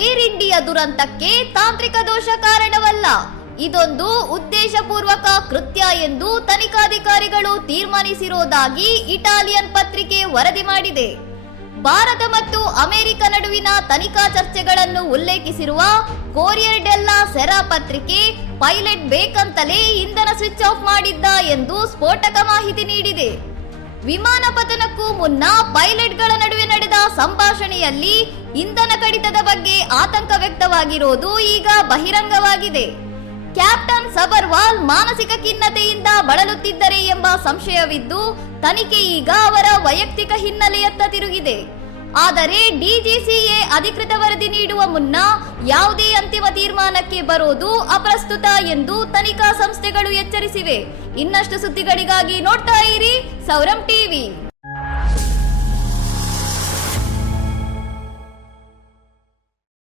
Air India ದುರಂತಕ್ಕೆ ತಾಂತ್ರಿಕ ದೋಷ ಕಾರಣವಲ್ಲ. ಇದೊಂದು ಉದ್ದೇಶಪೂರ್ವಕ ಕೃತ್ಯ ಎಂದು ತನಿಖಾಧಿಕಾರಿಗಳು ತೀರ್ಮಾನಿಸಿರುವುದಾಗಿ ಇಟಾಲಿಯನ್ ಪತ್ರಿಕೆ ವರದಿ ಮಾಡಿದೆ. ಭಾರತ ಮತ್ತು ಅಮೆರಿಕ ನಡುವಿನ ತನಿಖಾ ಚರ್ಚೆಗಳನ್ನು ಉಲ್ಲೇಖಿಸಿರುವ ಕೋರಿಯರ್ ಡೆಲ್ಲಾ ಸೆರಾ ಪತ್ರಿಕೆ ಪೈಲಟ್ ಬೇಕಂತಲೇ ಇಂಧನ ಸ್ವಿಚ್ ಆಫ್ ಮಾಡಿದ್ದ ಎಂದು ಸ್ಫೋಟಕ ಮಾಹಿತಿ ನೀಡಿದೆ. ವಿಮಾನ ಪತನಕ್ಕೂ ಮುನ್ನ ಪೈಲಟ್ಗಳ ನಡುವೆ ಸಂಭಾಷಣೆಯಲ್ಲಿ ಇಂಧನ ಕಡಿತದ ಬಗ್ಗೆ ಆತಂಕ ವ್ಯಕ್ತವಾಗಿರೋದು ಈಗ ಬಹಿರಂಗವಾಗಿದೆ. ಕ್ಯಾಪ್ಟನ್ ಸಬರ್ವಾಲ್ ಮಾನಸಿಕ ಖಿನ್ನತೆಯಿಂದ ಬಳಲುತ್ತಿದ್ದರೆ ಎಂಬ ಸಂಶಯವಿದ್ದು, ತನಿಖೆ ಈಗ ಅವರ ವೈಯಕ್ತಿಕ ಹಿನ್ನೆಲೆಯತ್ತ ತಿರುಗಿದೆ. ಆದರೆ ಡಿಜಿಸಿಎ ಅಧಿಕೃತ ವರದಿ ನೀಡುವ ಮುನ್ನ ಯಾವುದೇ ಅಂತಿಮ ತೀರ್ಮಾನಕ್ಕೆ ಬರೋದು ಅಪ್ರಸ್ತುತ ಎಂದು ತನಿಖಾ ಸಂಸ್ಥೆಗಳು ಎಚ್ಚರಿಸಿವೆ. ಇನ್ನಷ್ಟು ಸುದ್ದಿಗಳಿಗಾಗಿ ನೋಡ್ತಾ ಇರಿ ಸೌರಂ ಟಿವಿ.